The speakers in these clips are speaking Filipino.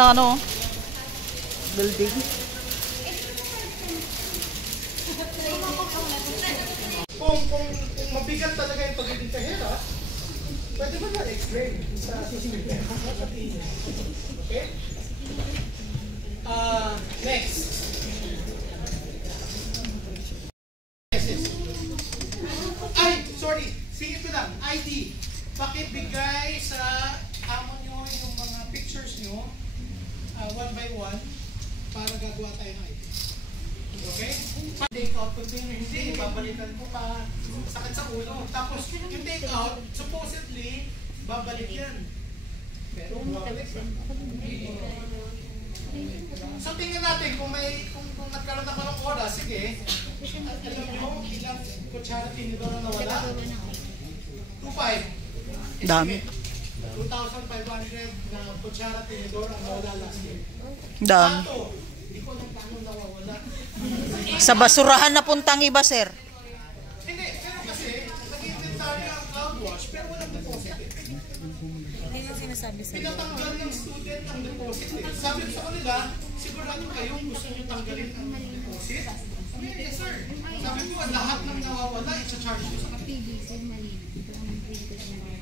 Ano? Building. Kung mabigat talaga yung pagiging kahera, pwede ba na-explain sa susunod? Okay? Next. Ay, sorry. Singit ko lang. ID. Pakibigay sa amo nyo yung mga pictures nyo one by one para gagawa tayo ng ID. Okay? Take out container, hindi, babalikan ko pa sakit sa ulo. Tapos yung take out, supposedly, babalik yan. Pero babalik. So tingnan natin kung nagkaroon ako ng oras, sige. Alam nyo, ilang kutsara tinidor na nawala? 2,500. Dami. 2,500 na kutsara tinidor ang nawala last year. Dami. Hindi ko alam paano nawawala. Sa basurahan na puntang iba, sir. Hindi, pero kasi nag-inventory ang cloud wash pero walang deposit. Hindi mo sinasabi sa'yo. Pinatanggal ng student ang deposit. Sabi ko sa kanila, sigurado kayo gusto nyo tanggalin ang deposit? Yes, sir. Sabi ko, lahat ng nawawala, i-charge ko sa kanila.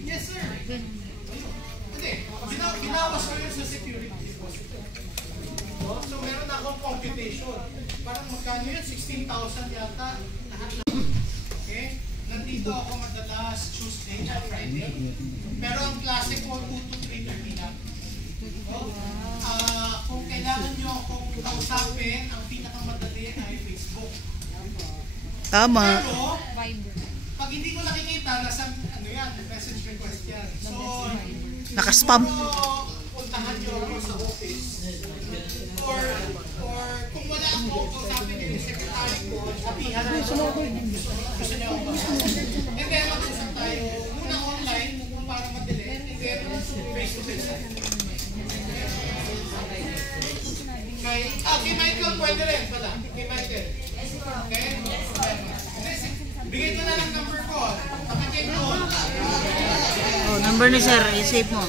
Yes, sir. Hindi, binawas ko yun sa security deposit. So, meron akong computation. Parang magkano yun? 16,000 yata. Lahat lang. Okay? Nandito ako madalas Tuesday at Friday. Pero ang klase ko 2 to 3:30 lang. Kung kailangan nyo akong kausapin, ang pinakamadali ay Facebook. Tama. Pero, pag hindi ko nakikita, nasa message request yan. So, Nakaspam. puntahan nyo ako sa office. Or kung wala ako, kausapin nyo yung secretary ko, sabihan nyo gusto nyo ako. And then, mag-usap tayo muna online kung para madali. And then, face-to-face. Kay Michael pwede rin pala. Kay Michael. Okay? Bigay ko na lang number ko. Kapatid ko. Oh, number ni sir. I-save mo.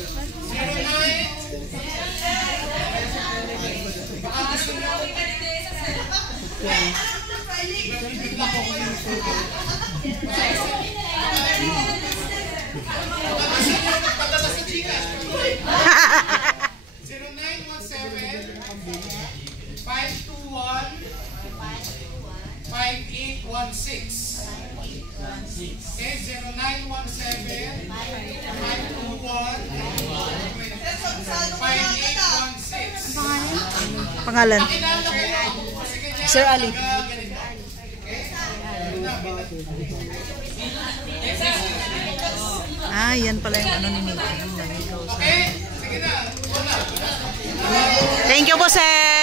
09 5816. Okay, 0917 521 5816. Pangalan? Sir Ali. Ah, yan pala yung ano ni Nico. Okay, sige na. Thank you po, sir.